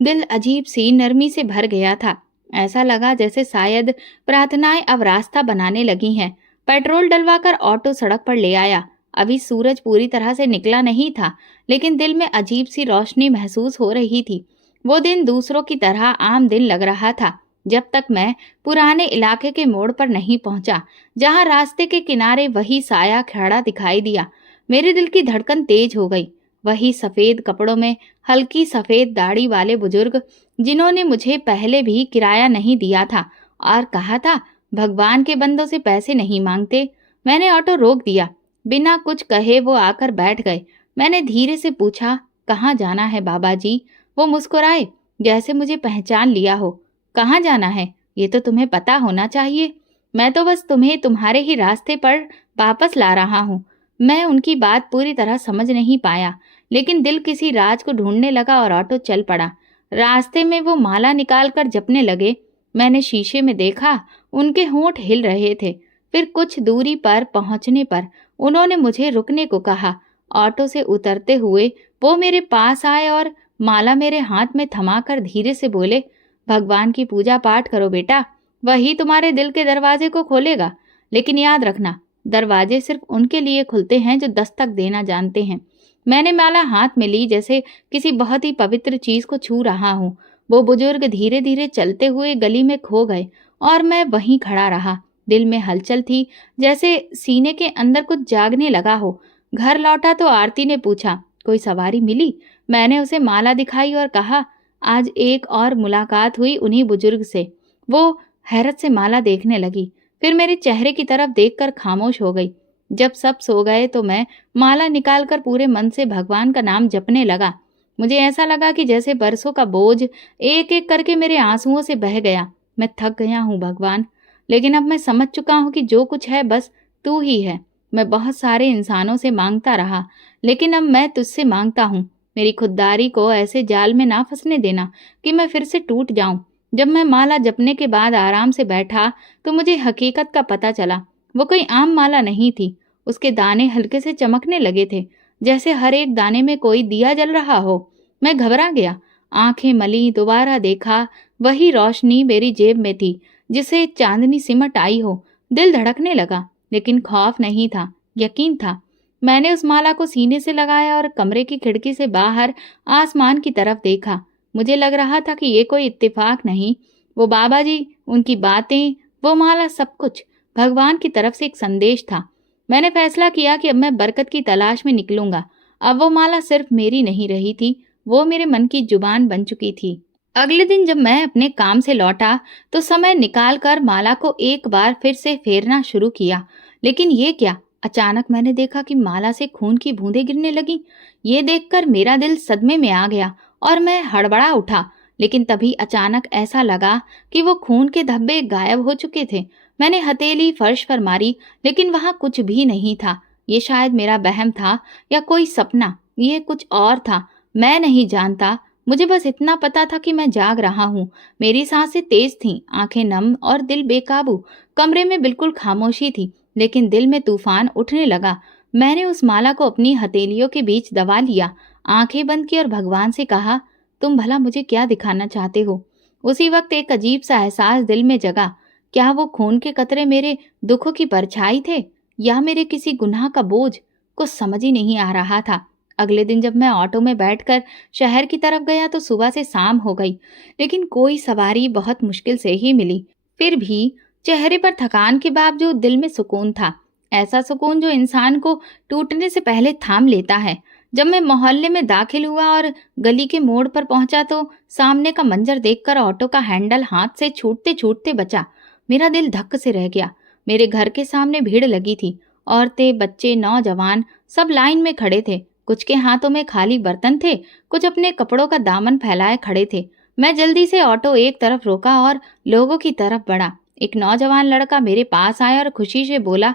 दिल अजीब सी नरमी से भर गया था। ऐसा लगा जैसे शायद प्रार्थनाएं अब रास्ता बनाने लगी हैं। पेट्रोल डलवाकर ऑटो सड़क पर ले आया। अभी सूरज पूरी तरह से निकला नहीं था, लेकिन दिल में अजीब सी रोशनी महसूस हो रही थी। वो दिन दूसरों की तरह आम दिन लग रहा था, जब तक मैं पुराने इलाके के मोड़ पर नहीं पहुंचा, जहां रास्ते के किनारे वही साया खड़ा दिखाई दिया। मेरे दिल की धड़कन तेज हो गई। वही सफेद कपड़ों में हल्की सफेद दाढ़ी वाले बुजुर्ग, जिन्होंने मुझे पहले भी किराया नहीं दिया था और कहा था, भगवान के बंदों से पैसे नहीं मांगते। मैंने ऑटो रोक दिया। बिना कुछ कहे वो आकर बैठ गए। मैंने धीरे से पूछा, कहाँ जाना है बाबा जी? वो मुस्कुराए, जैसे मुझे पहचान लिया हो। कहाँ जाना है, ये तो तुम्हें पता होना चाहिए। मैं तो बस तुम्हें तुम्हारे ही रास्ते पर वापस ला रहा हूँ। मैं उनकी बात पूरी तरह समझ नहीं पाया, लेकिन दिल किसी राज को ढूंढने लगा और ऑटो चल पड़ा। रास्ते में वो माला निकाल कर जपने लगे। मैंने शीशे में देखा, उनके होंठ हिल रहे थे। फिर कुछ दूरी पर पहुंचने पर उन्होंने मुझे रुकने को कहा। ऑटो से उतरते हुए वो मेरे पास आए और माला मेरे हाथ में थमाकर धीरे से बोले, भगवान की पूजा पाठ करो बेटा, वही तुम्हारे दिल के दरवाजे को खोलेगा। लेकिन याद रखना, दरवाजे सिर्फ उनके लिए खुलते हैं जो दस्तक देना जानते हैं। मैंने माला हाथ में ली, जैसे किसी बहुत ही पवित्र चीज को छू रहा हूँ। वो बुजुर्ग धीरे धीरे चलते हुए गली में खो गए और मैं वहीं खड़ा रहा। दिल में हलचल थी, जैसे सीने के अंदर कुछ जागने लगा हो। घर लौटा तो आरती ने पूछा, कोई सवारी मिली? मैंने उसे माला दिखाई और कहा, आज एक और मुलाकात हुई उन्हीं बुजुर्ग से। वो हैरत से माला देखने लगी, फिर मेरे चेहरे की तरफ देखकर खामोश हो गई। जब सब सो गए तो मैं माला निकालकर पूरे मन से भगवान का नाम जपने लगा। मुझे ऐसा लगा कि जैसे बरसों का बोझ एक एक करके मेरे आंसुओं से बह गया। मैं थक गया हूँ भगवान, लेकिन अब मैं समझ चुका हूँ कि जो कुछ है बस तू ही है। मैं बहुत सारे इंसानों से मांगता रहा, लेकिन अब मैं तुझसे मांगता हूँ, मेरी खुददारी को ऐसे जाल में ना फंसने देना कि मैं फिर से टूट जाऊं। जब मैं माला जपने के बाद आराम से बैठा तो मुझे हकीकत का पता चला। वो कोई आम माला नहीं थी। उसके दाने हल्के से चमकने लगे थे, जैसे हर एक दाने में कोई दिया जल रहा हो। मैं घबरा गया, आंखें मली, दोबारा देखा, वही रोशनी मेरी जेब में थी जिसे चांदनी सिमट आई हो। दिल धड़कने लगा, लेकिन खौफ नहीं था, यकीन था। मैंने उस माला को सीने से लगाया और कमरे की खिड़की से बाहर आसमान की तरफ देखा। मुझे लग रहा था कि ये कोई इत्तेफाक नहीं, वो बाबा जी, उनकी बातें, वो माला, सब कुछ भगवान की तरफ से एक संदेश था। मैंने फैसला किया कि अब मैं बरकत की तलाश में निकलूंगा। अब वो माला सिर्फ मेरी नहीं रही थी, वो मेरे मन की जुबान बन चुकी थी। अगले दिन जब मैं अपने काम से लौटा तो समय निकालकर माला को एक बार फिर से फेरना शुरू किया। लेकिन ये क्या, अचानक मैंने देखा कि माला से खून की बूंदें गिरने लगी। ये देखकर मेरा दिल सदमे में आ गया और मैं हड़बड़ा उठा। लेकिन तभी अचानक ऐसा लगा कि वो खून के धब्बे गायब हो चुके थे। मैंने हथेली फर्श पर मारी, लेकिन वहां कुछ भी नहीं था। ये शायद मेरा वहम था या कोई सपना, ये कुछ और था, मैं नहीं जानता। मुझे बस इतना पता था कि मैं जाग रहा हूँ। मेरी सांसें तेज थीं, आंखें नम और दिल बेकाबू। कमरे में बिल्कुल खामोशी थी, लेकिन दिल में तूफान उठने लगा। मैंने उस माला को अपनी हथेलियों के बीच दबा लिया, आंखें बंद की और भगवान से कहा, तुम भला मुझे क्या दिखाना चाहते हो? उसी वक्त एक अजीब सा एहसास दिल में जगा। क्या वो खून के कतरे मेरे दुखों की परछाई थे या मेरे किसी गुनाह का बोझ? कुछ समझ ही नहीं आ रहा था। अगले दिन जब मैं ऑटो में बैठकर शहर की तरफ गया तो सुबह से शाम हो गई, लेकिन कोई सवारी बहुत मुश्किल से ही मिली। फिर भी चेहरे पर थकान के बावजूद दिल में सुकून था, ऐसा सुकून जो इंसान को टूटने से पहले थाम लेता है। जब मैं मोहल्ले में दाखिल हुआ और गली के मोड़ पर पहुंचा तो सामने का मंजर देखकर ऑटो का हैंडल हाथ से छूटते छूटते बचा। मेरा दिल धक्क से रह गया। मेरे घर के सामने भीड़ लगी थी, औरतें, बच्चे, नौजवान सब लाइन में खड़े थे। कुछ के हाथों में खाली बर्तन थे, कुछ अपने कपड़ों का दामन फैलाए खड़े थे। मैं जल्दी से ऑटो एक तरफ रोका और लोगों की तरफ बढ़ा। एक नौजवान लड़का मेरे पास आया और खुशी से बोला,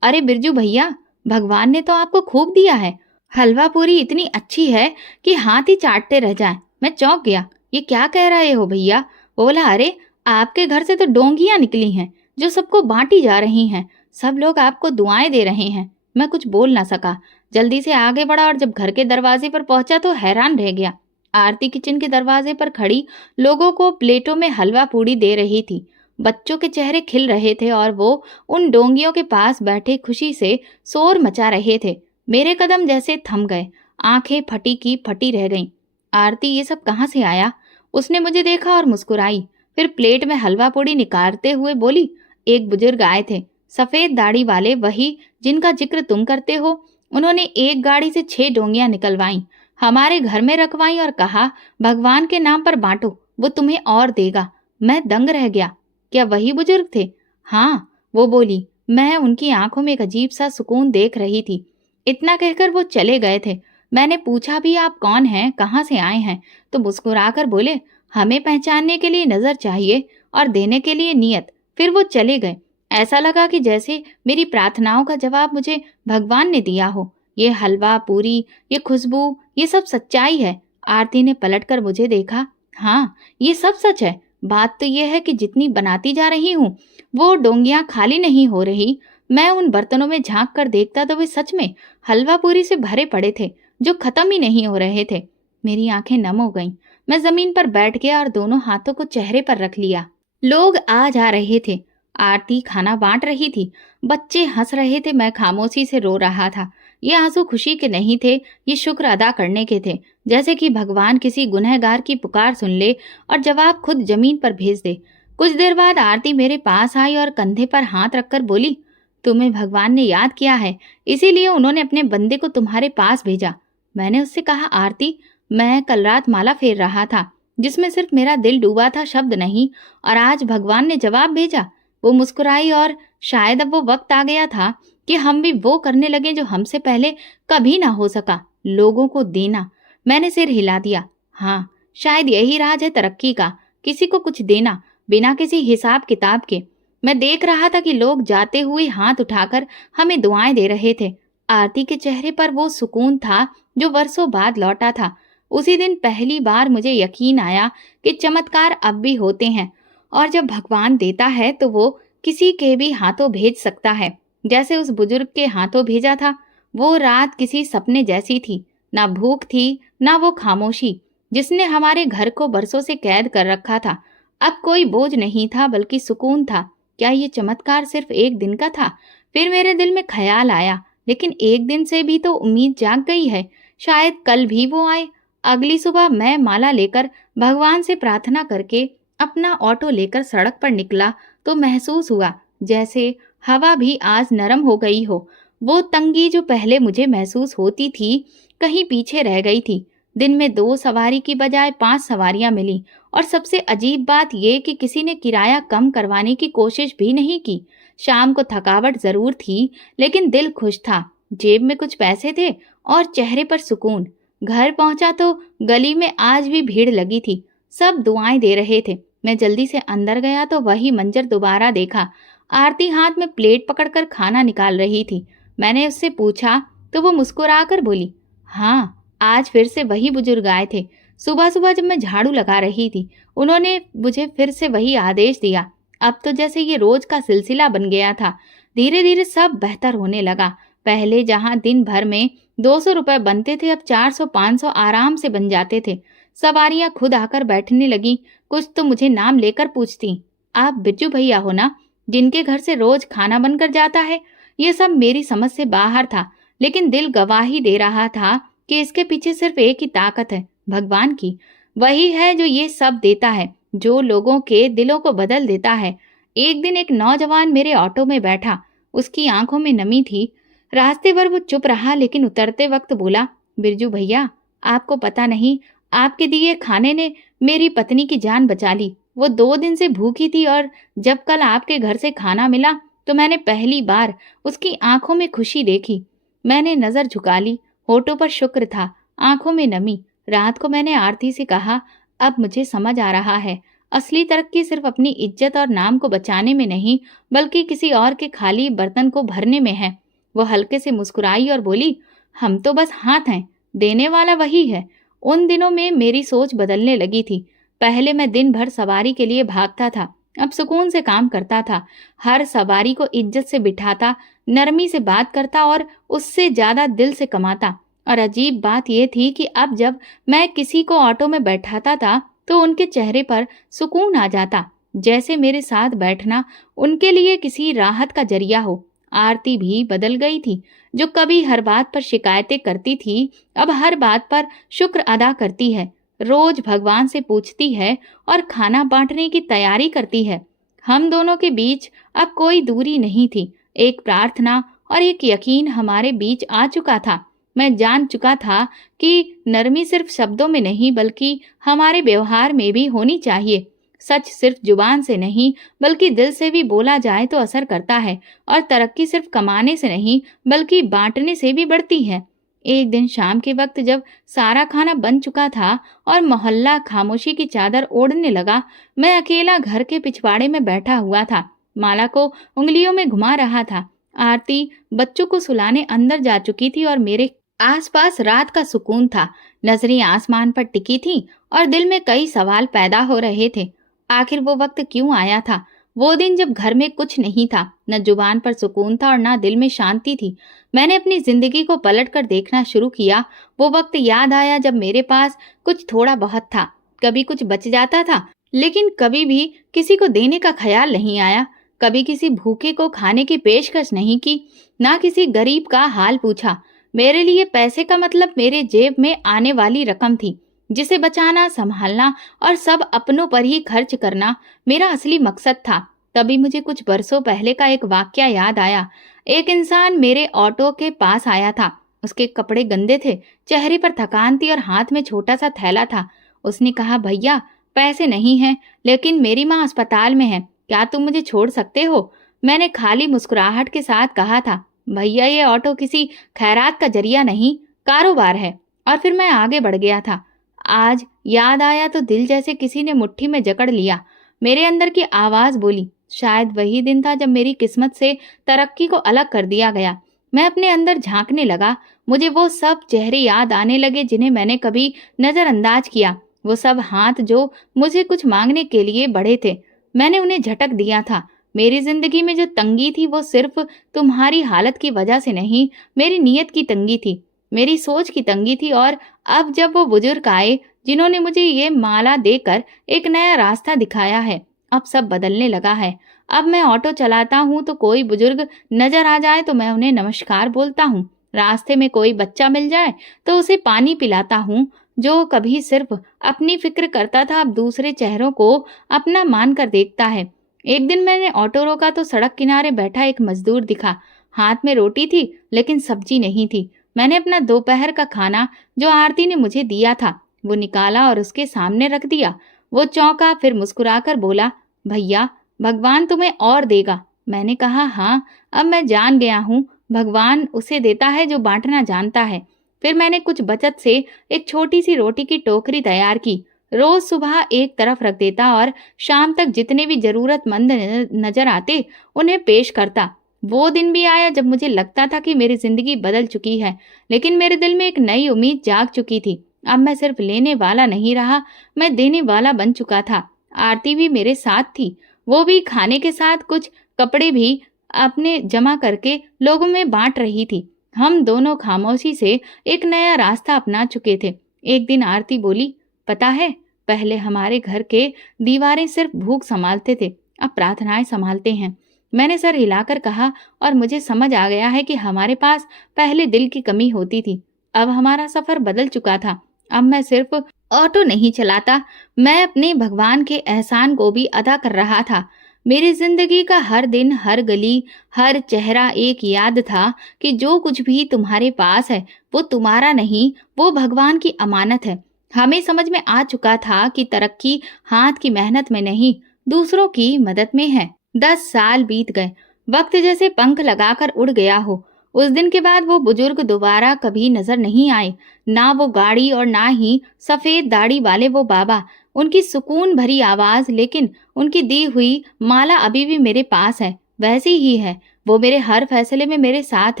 अरे बिरजू भैया, भगवान ने तो आपको खूब दिया है। हलवा पूरी इतनी अच्छी है कि हाथ ही चाटते रह जाएं। मैं चौंक गया, ये क्या कह रहे हो भैया? वो बोला, अरे आपके घर से तो डोंगियां निकली हैं जो सबको बांटी जा रही हैं। सब लोग आपको दुआएं दे रहे हैं। मैं कुछ बोल ना सका, जल्दी से आगे बढ़ा और जब घर के दरवाजे पर पहुंचा तो हैरान रह गया। आरती किचन के दरवाजे पर खड़ी लोगों को प्लेटों में हलवा पूड़ी दे रही थी। बच्चों के चेहरे खिल रहे थे और वो उन डोंगियों के पास बैठे खुशी से शोर मचा रहे थे। मेरे कदम जैसे थम गए, आंखें फटी की फटी रह गईं। आरती, ये सब कहाँ से आया? उसने मुझे देखा और मुस्कुराई, फिर प्लेट में हलवा पूड़ी निकालते हुए बोली, एक बुजुर्ग आए थे, सफेद दाढ़ी वाले, वही जिनका जिक्र तुम करते हो। उन्होंने एक गाड़ी से 6 डोंगियां निकलवाई, हमारे घर में रखवाई और कहा, भगवान के नाम पर बांटो, वो तुम्हें और देगा। मैं दंग रह गया। क्या वही बुजुर्ग थे? हाँ, वो बोली। मैं उनकी आंखों में एक अजीब सा सुकून देख रही थी। इतना कहकर वो चले गए थे। मैंने पूछा भी आप कौन हैं, कहाँ से आए हैं, तो मुस्कुराकर बोले हमें पहचानने के लिए नजर चाहिए और देने के लिए नियत। फिर वो चले गए। ऐसा लगा कि जैसे मेरी प्रार्थनाओं का जवाब मुझे भगवान ने दिया हो। ये हलवा पूरी, ये खुशबू, ये सब सच्चाई है। आरती ने पलटकर मुझे देखा। हाँ, ये सब सच है। बात तो ये है कि जितनी बनाती जा रही हूँ वो डोंगियां खाली नहीं हो रही। मैं उन बर्तनों में झांक कर देखता तो वे सच में हलवा पूरी से भरे पड़े थे, जो खत्म ही नहीं हो रहे थे। मेरी आंखें नम हो गईं। मैं जमीन पर बैठ गया और दोनों हाथों को चेहरे पर रख लिया। लोग आ जा रहे थे। आरती खाना बांट रही थी। बच्चे हंस रहे थे। मैं खामोशी से रो रहा था। ये आंसू खुशी के नहीं थे, ये शुक्र अदा करने के थे। जैसे कि भगवान किसी गुनहगार की पुकार सुन ले और जवाब खुद जमीन पर भेज दे। कुछ देर बाद आरती मेरे पास आई और कंधे पर हाथ रखकर बोली, तुम्हें भगवान ने याद किया है, इसीलिए उन्होंने अपने बंदे को तुम्हारे पास भेजा। मैंने उससे कहा, आरती, मैं कल रात माला फेर रहा था जिसमें सिर्फ मेरा दिल डूबा था, शब्द नहीं, और आज भगवान ने जवाब भेजा। वो मुस्कुराई और शायद अब वो वक्त आ गया था कि हम भी वो करने लगे जो हमसे पहले कभी ना हो सका, लोगों को देना। मैंने सिर हिला दिया। हाँ, शायद यही राज है तरक्की का, किसी को कुछ देना बिना किसी हिसाब किताब के। मैं देख रहा था कि लोग जाते हुए हाथ उठाकर हमें दुआएं दे रहे थे। आरती के चेहरे पर वो सुकून था जो वर्षों बाद लौटा था। उसी दिन पहली बार मुझे यकीन आया कि चमत्कार अब भी होते हैं, और जब भगवान देता है तो वो किसी के भी हाथों भेज सकता है, जैसे उस बुजुर्ग के हाथों भेजा था। वो रात किसी सपने जैसी थी। ना भूख थी, ना वो खामोशी जिसने हमारे घर को बरसों से कैद कर रखा था। अब कोई बोझ नहीं था, बल्कि सुकून था। क्या ये चमत्कार सिर्फ एक दिन का था? फिर मेरे दिल में ख्याल आया, लेकिन एक दिन से भी तो उम्मीद जाग गई है। शायद कल भी वो आए। अगली सुबह मैं माला लेकर, भगवान से प्रार्थना करके अपना ऑटो लेकर सड़क पर निकला तो महसूस हुआ जैसे हवा भी आज नरम हो गई हो। वो तंगी जो पहले मुझे महसूस होती थी, कहीं पीछे रह गई थी। दिन में 2 सवारी की बजाय 5 सवारियां मिली, और सबसे अजीब बात यह कि किसी ने किराया कम करवाने की कोशिश भी नहीं की। शाम को थकावट जरूर थी, लेकिन दिल खुश था। जेब में कुछ पैसे थे और चेहरे पर सुकून। घर पहुंचा तो गली में आज भी भीड़ लगी थी। सब दुआएं दे रहे थे। मैं जल्दी से अंदर गया तो वही मंजर दोबारा देखा। आरती हाथ में प्लेट पकड़कर खाना निकाल रही थी। मैंने उससे पूछा तो वो मुस्कुराकर बोली, हाँ, आज फिर से वही बुजुर्ग आए थे। सुबह सुबह जब मैं झाड़ू लगा रही थी, उन्होंने मुझे फिर से वही आदेश दिया। अब तो जैसे ये रोज का सिलसिला बन गया था। धीरे धीरे सब बेहतर होने लगा। पहले जहां दिन भर में 200 रुपए बनते थे, अब 400-500 आराम से बन जाते थे। सवारियां खुद आकर बैठने लगी। कुछ तो मुझे नाम लेकर पूछती, आप बिरजू भैया हो ना, जिनके घर से रोज खाना बनकर जाता है? ये सब मेरी समझ से बाहर था, लेकिन दिल गवाही दे रहा था कि इसके पीछे सिर्फ एक ही ताकत है, भगवान की। वही है जो ये सब देता है, जो लोगों के दिलों को बदल देता है। एक दिन एक नौजवान मेरे ऑटो में बैठा। उसकी आंखों में नमी थी। रास्ते भर वो चुप रहा, लेकिन उतरते वक्त बोला, बिरजू भैया, आपको पता नहीं, आपके दिए खाने ने मेरी पत्नी की जान बचा ली। वो 2 दिन से भूखी थी, और जब कल आपके घर से खाना मिला तो मैंने पहली बार उसकी आंखों में खुशी देखी। मैंने नजर झुका ली। होठों पर शुक्र था, आंखों में नमी। रात को मैंने आरती से कहा, अब मुझे समझ आ रहा है, असली तरक्की सिर्फ अपनी इज्जत और नाम को बचाने में नहीं, बल्कि किसी और के खाली बर्तन को भरने में है। वो हल्के से मुस्कुराई और बोली, हम तो बस हाथ हैं, देने वाला वही है। उन दिनों में मेरी सोच बदलने लगी थी। पहले मैं दिन भर सवारी के लिए भागता था, अब सुकून से काम करता था। हर सवारी को इज्जत से बिठाता, नरमी से बात करता और उससे ज्यादा दिल से कमाता। और अजीब बात यह थी कि अब जब मैं किसी को ऑटो में बैठाता था तो उनके चेहरे पर सुकून आ जाता, जैसे मेरे साथ बैठना उनके लिए किसी राहत का जरिया हो। आरती भी बदल गई थी। जो कभी हर बात पर शिकायतें करती थी, अब हर बात पर शुक्र अदा करती है। रोज भगवान से पूछती है और खाना बांटने की तैयारी करती है। हम दोनों के बीच अब कोई दूरी नहीं थी। एक प्रार्थना और एक यकीन हमारे बीच आ चुका था। मैं जान चुका था कि नरमी सिर्फ शब्दों में नहीं, बल्कि हमारे व्यवहार में भी होनी चाहिए। सच सिर्फ जुबान से नहीं, बल्कि दिल से भी बोला जाए तो असर करता है। और तरक्की सिर्फ कमाने से नहीं, बल्कि बांटने से भी बढ़ती है। एक दिन शाम के वक्त जब सारा खाना बन चुका था और मोहल्ला खामोशी की चादर ओढ़ने लगा, मैं अकेला घर के पिछवाड़े में बैठा हुआ था। माला को उंगलियों में घुमा रहा था। आरती बच्चों को सुलाने अंदर जा चुकी थी और मेरे आसपास रात का सुकून था। नजरें आसमान पर टिकी थीं और दिल में कई सवाल पैदा हो रहे थे। आखिर वो वक्त क्यों आया था? वो दिन जब घर में कुछ नहीं था, न जुबान पर सुकून था और न दिल में शांति थी। मैंने अपनी जिंदगी को पलट कर देखना शुरू किया। वो वक्त याद आया जब मेरे पास कुछ थोड़ा बहुत था। कभी कुछ बच जाता था, लेकिन कभी भी किसी को देने का ख्याल नहीं आया। कभी किसी भूखे को खाने की पेशकश नहीं की, ना किसी गरीब का हाल पूछा। मेरे लिए पैसे का मतलब मेरे जेब में आने वाली रकम थी, जिसे बचाना, संभालना और सब अपनों पर ही खर्च करना मेरा असली मकसद था। तभी मुझे कुछ बरसों पहले का एक वाकया याद आया। एक इंसान मेरे ऑटो के पास आया था। उसके कपड़े गंदे थे, चेहरे पर थकान थी और हाथ में छोटा सा थैला था। उसने कहा, भैया पैसे नहीं हैं, लेकिन मेरी माँ अस्पताल में है, क्या तुम मुझे छोड़ सकते हो? मैंने खाली मुस्कुराहट के साथ कहा था, भैया ये ऑटो किसी खैरात का जरिया नहीं, कारोबार है। और फिर मैं आगे बढ़ गया था। आज याद आया तो दिल जैसे किसी ने मुट्ठी में जकड़ लिया। मेरे अंदर की आवाज बोली, शायद वही दिन था जब मेरी किस्मत से तरक्की को अलग कर दिया गया। मैं अपने अंदर झांकने लगा। मुझे वो सब चेहरे याद आने लगे जिन्हें मैंने कभी नजरअंदाज किया। वो सब हाथ जो मुझे कुछ मांगने के लिए बढ़े थे, मैंने उन्हें झटक दिया था। मेरी जिंदगी में जो तंगी थी वो सिर्फ तुम्हारी हालत की वजह से नहीं, मेरी नीयत की तंगी थी, मेरी सोच की तंगी थी। और अब जब वो बुजुर्ग आए जिन्होंने मुझे ये माला देकर एक नया रास्ता दिखाया है, अब सब बदलने लगा है। अब मैं ऑटो चलाता हूँ तो कोई बुजुर्ग नजर आ जाए तो मैं उन्हें नमस्कार बोलता हूँ। रास्ते में कोई बच्चा मिल जाए तो उसे पानी पिलाता हूँ। जो कभी सिर्फ अपनी फिक्र करता था, अब दूसरे चेहरों को अपना मानकर देखता है। एक दिन मैंने ऑटो रोका तो सड़क किनारे बैठा एक मजदूर दिखा। हाथ में रोटी थी, लेकिन सब्जी नहीं थी। मैंने अपना दोपहर का खाना जो आरती ने मुझे दिया था वो निकाला और उसके सामने रख दिया। वो चौंका, फिर मुस्कुराकर बोला, भैया भगवान तुम्हें और देगा। मैंने कहा, हाँ, अब मैं जान गया हूँ, भगवान उसे देता है जो बांटना जानता है। फिर मैंने कुछ बचत से एक छोटी सी रोटी की टोकरी तैयार की। रोज सुबह एक तरफ रख देता और शाम तक जितने भी जरूरतमंद नजर आते उन्हें पेश करता। वो दिन भी आया जब मुझे लगता था कि मेरी जिंदगी बदल चुकी है, लेकिन मेरे दिल में एक नई उम्मीद जाग चुकी थी। अब मैं सिर्फ लेने वाला नहीं रहा, मैं देने वाला बन चुका था। आरती भी मेरे साथ थी। वो भी खाने के साथ कुछ कपड़े भी अपने जमा करके लोगों में बांट रही थी। हम दोनों खामोशी से एक नया रास्ता अपना चुके थे। एक दिन आरती बोली, पता है, पहले हमारे घर के दीवारें सिर्फ भूख संभालते थे, अब प्रार्थनाएं संभालते हैं। मैंने सर हिलाकर कहा, और मुझे समझ आ गया है कि हमारे पास पहले दिल की कमी होती थी। अब हमारा सफर बदल चुका था। अब मैं सिर्फ ऑटो नहीं चलाता, मैं अपने भगवान के एहसान को भी अदा कर रहा था। मेरी जिंदगी का हर दिन, हर गली, हर चेहरा एक याद था कि जो कुछ भी तुम्हारे पास है वो तुम्हारा नहीं, वो भगवान की अमानत है। हमें समझ में आ चुका था कि तरक्की हाथ की मेहनत में नहीं, दूसरों की मदद में है। 10 साल बीत गए, वक्त जैसे पंख लगाकर उड़ गया हो। उस दिन के बाद वो बुजुर्ग दोबारा कभी नजर नहीं आए, ना वो गाड़ी और ना ही सफेद दाढ़ी वाले वो बाबा। उनकी सुकून भरी आवाज, लेकिन उनकी दी हुई माला अभी भी मेरे पास है, वैसी ही है। वो मेरे हर फैसले में मेरे साथ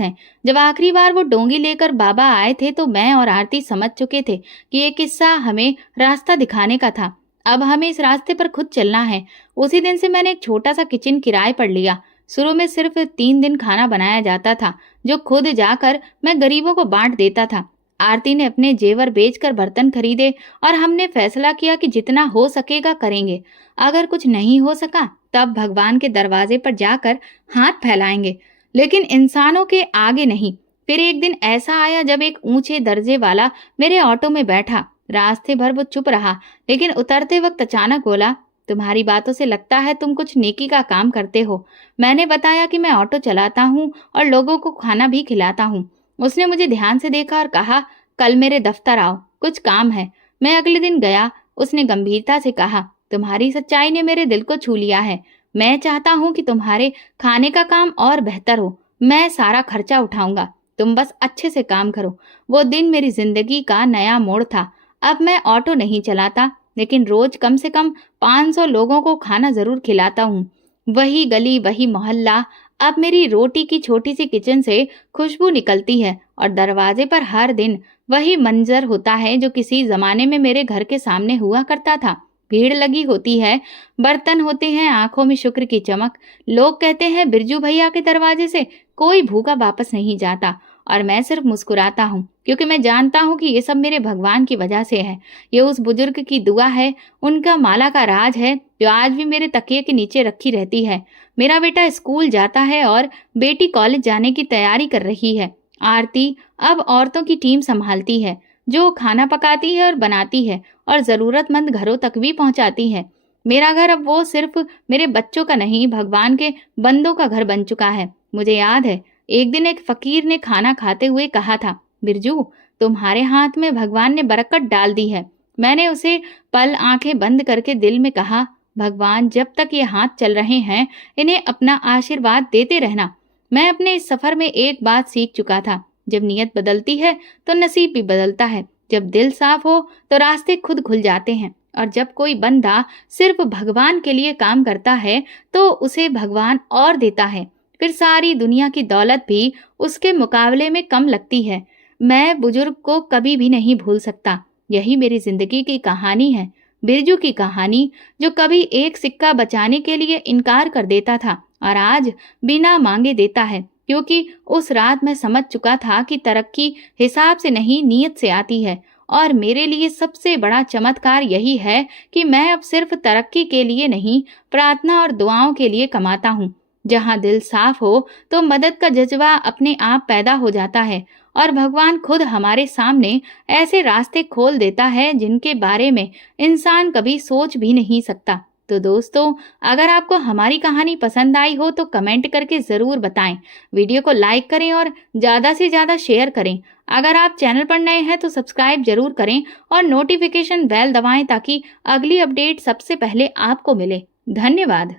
हैं। जब आखिरी बार वो डोंगी लेकर बाबा आए थे तो मैं और आरती समझ चुके थे कि ये किस्सा हमें रास्ता दिखाने का था। अब हमें इस रास्ते पर खुद चलना है। उसी दिन से मैंने एक छोटा सा किचन किराए पर लिया। शुरू में सिर्फ 3 दिन खाना बनाया जाता था, जो खुद जाकर मैं गरीबों को बांट देता था। आरती ने अपने जेवर बेचकर बर्तन खरीदे और हमने फैसला किया कि जितना हो सकेगा करेंगे। अगर कुछ नहीं हो सका तब भगवान के दरवाजे पर जाकर हाथ फैलाएंगे, लेकिन इंसानों के आगे नहीं। फिर एक दिन ऐसा आया जब एक ऊंचे दर्जे वाला मेरे ऑटो में बैठा। रास्ते भर वो चुप रहा, लेकिन उतरते वक्त अचानक बोला, तुम्हारी बातों से लगता है तुम कुछ नेकी का काम करते हो। मैंने बताया कि मैं ऑटो चलाता हूँ और लोगों को खाना भी खिलाता हूँ। उसने मुझे ध्यान से देखा और कहा, कल मेरे दफ्तर आओ, कुछ काम है। मैं अगले दिन गया। उसने गंभीरता से कहा, तुम्हारी सच्चाई ने मेरे दिल को छू लिया है। मैं चाहता हूँ कि तुम्हारे खाने का काम और बेहतर हो। मैं सारा खर्चा उठाऊंगा। तुम बस अच्छे से काम करो। वो दिन मेरी जिंदगी का नया मोड़ था। अब मैं ऑटो नहीं चलाता, लेकिन रोज कम से कम 500 लोगों को खाना जरूर खिलाता हूँ। वही गली, वही मोहल्ला। अब मेरी रोटी की छोटी सी किचन से खुशबू निकलती है और दरवाजे पर हर दिन वही मंजर होता है जो किसी जमाने में मेरे घर के सामने हुआ करता था। भीड़ लगी होती है, बर्तन होते हैं, आंखों में शुक्र की चमक। लोग कहते हैं बिरजू भैया के दरवाजे से कोई भूखा वापस नहीं जाता, और मैं सिर्फ मुस्कुराता हूँ, क्योंकि मैं जानता हूँ कि ये सब मेरे भगवान की वजह से है। ये उस बुजुर्ग की दुआ है, उनका माला का राज है जो आज भी मेरे तकिए के नीचे रखी रहती है। मेरा बेटा स्कूल जाता है और बेटी कॉलेज जाने की तैयारी कर रही है। आरती अब औरतों की टीम संभालती है, जो खाना पकाती है और बनाती है और जरूरतमंद घरों तक भी पहुंचाती है। मेरा घर अब वो सिर्फ मेरे बच्चों का नहीं, भगवान के बंदों का घर बन चुका है। मुझे याद है, एक दिन एक फकीर ने खाना खाते हुए कहा था, बिरजू, तुम्हारे हाथ में भगवान ने बरकत डाल दी है। मैंने उसे पल आंखें बंद करके दिल में कहा, भगवान, जब तक ये हाथ चल रहे हैं इन्हें अपना आशीर्वाद देते रहना। मैं अपने इस सफर में एक बात सीख चुका था, जब नीयत बदलती है तो नसीब भी बदलता है। जब दिल साफ हो तो रास्ते खुद खुल जाते हैं, और जब कोई बंदा सिर्फ भगवान के लिए काम करता है तो उसे भगवान और देता है। फिर सारी दुनिया की दौलत भी उसके मुकाबले में कम लगती है। मैं बुजुर्ग को कभी भी नहीं भूल सकता। यही मेरी जिंदगी की कहानी है, बिरजू की कहानी, जो कभी एक सिक्का बचाने के लिए इनकार कर देता था और आज बिना मांगे देता है, क्योंकि उस रात मैं समझ चुका था कि तरक्की हिसाब से नहीं, नीयत से आती है। और मेरे लिए सबसे बड़ा चमत्कार यही है कि मैं अब सिर्फ तरक्की के लिए नहीं, प्रार्थना और दुआओं के लिए कमाता हूँ। जहाँ दिल साफ हो तो मदद का जज्बा अपने आप पैदा हो जाता है, और भगवान खुद हमारे सामने ऐसे रास्ते खोल देता है जिनके बारे में इंसान कभी सोच भी नहीं सकता। तो दोस्तों, अगर आपको हमारी कहानी पसंद आई हो तो कमेंट करके ज़रूर बताएं। वीडियो को लाइक करें और ज़्यादा से ज़्यादा शेयर करें। अगर आप चैनल पर नए हैं तो सब्सक्राइब जरूर करें और नोटिफिकेशन बेल दबाएं ताकि अगली अपडेट सबसे पहले आपको मिले। धन्यवाद।